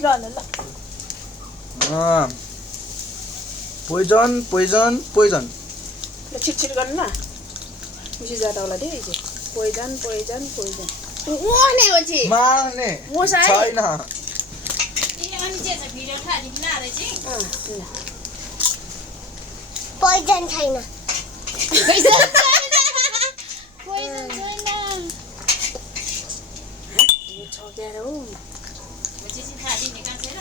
ल ल ल पोइजन पोइजन पोइजन ल छिटछिट गर्नु ल उसी जाता होला दे पोइजन पोइजन पोइजन ओने होछि मार्ने मसाइ छैन ए अनि चाहिँ भिडियो खाली बनाएर चाहिँ पोइजन छैन पोइजन छैन यो छक्याएर हो चाहिँ खाली निकाल्छ र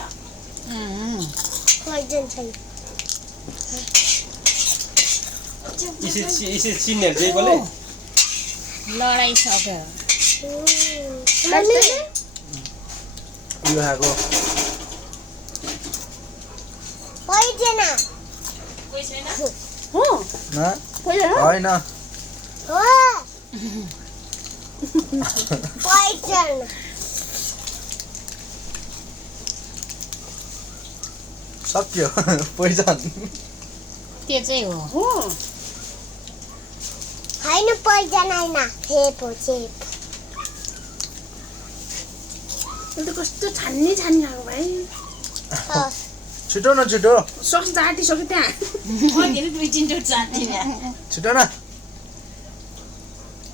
पोइजन छैन इसे चिन्ने चाहिँ बोले लडाइ सक्यो यो आको पोइजन कोही छैन हो न पोइजन हो हैन हो पोइजन सक्यो पोइजन त्यो चाहिँ हो हो हैन पोइजन हैन फेप हो चेप यो त कस्तो छान्ने छान्ने खाएको भाइ छिटो न छिटो सक्छ आँटिसक्यो त्यहाँ अघि दुई तिनवटा जान्दिन छिटो न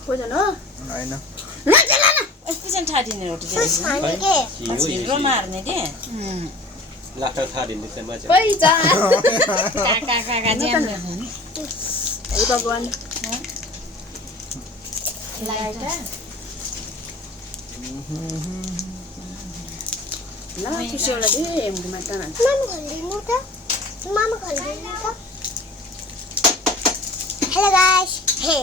पोइजन हो हैन ल चला न यस्तो चाहिँ ठाडिने रोटी खाने के छिरो मार्ने के लाटा थाहा दिन्छ चाहिँ पोइजन काका काका ज्याम हे भगवान ल खुसी होला दे हेमकुमा टाना मामा खल्दिनु त मामा खल्दिनु त हेलो गाइस हे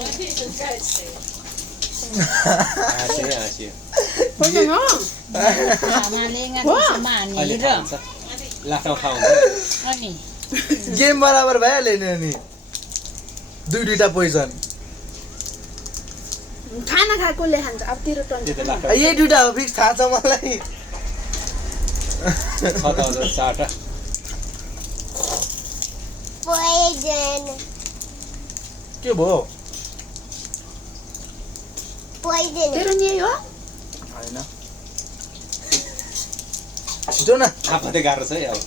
हाँस्यो पोइजन हो आमाले गाउँमा हान्ने अहिले र लाटा खाऊ अनि गेम बराबर भइहाल्यो नि अनि दुईटा पोइजन खाना खाएकोले खान्छ अब तेरो टर्न त्यो त लाटा यही दुईटा हो फिक्स थाहा छ मलाई छ त हजुर चारवटा पोइजन के भयो पोइजन तेरो नि यही हो हैन छिटो न आफै गाह्रो छ है अब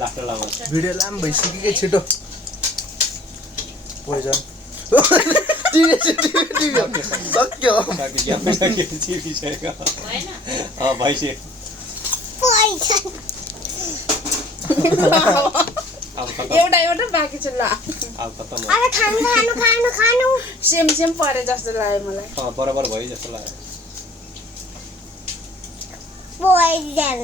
लाटा लाउँछ भिडियो लामो भइसक्यो कि छिटो पोइजन सक्यो भइसक्यो पोइजन अब खतम एउटा एउटा बाँकी छ ल अब खतम अब खानु खानु खानु खानु सेम सेम परे जस्तो लाग्यो मलाई बराबर भयो जस्तो लाग्यो पोइजन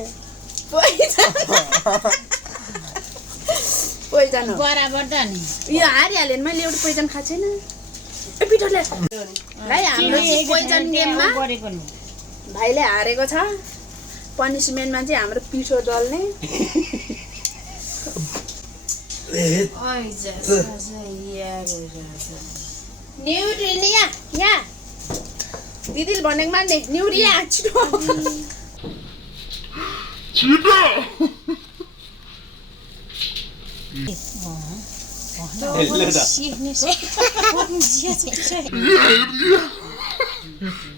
पोइजन हो बराबर त नि यो हारिहाल्यो नि मैले एउटा पोइजन खाएको छैन ए पिठोले भाइ हाम्रो चाहिँ पोइजन गेममा गरेको नि भाइले हारेको छ पनिसमेन्टमा चाहिँ हाम्रो पिठो दल्ने न्युट्रिनिया यहाँ दिदीले भनेको मान्ने न्युरिया छिटो यसले त सिक्ने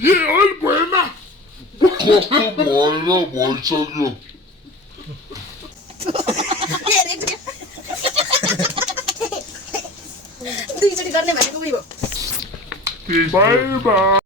ये और buena. Coco buena, voy दुईचोटि गर्ने भनेको उयो Bye bye.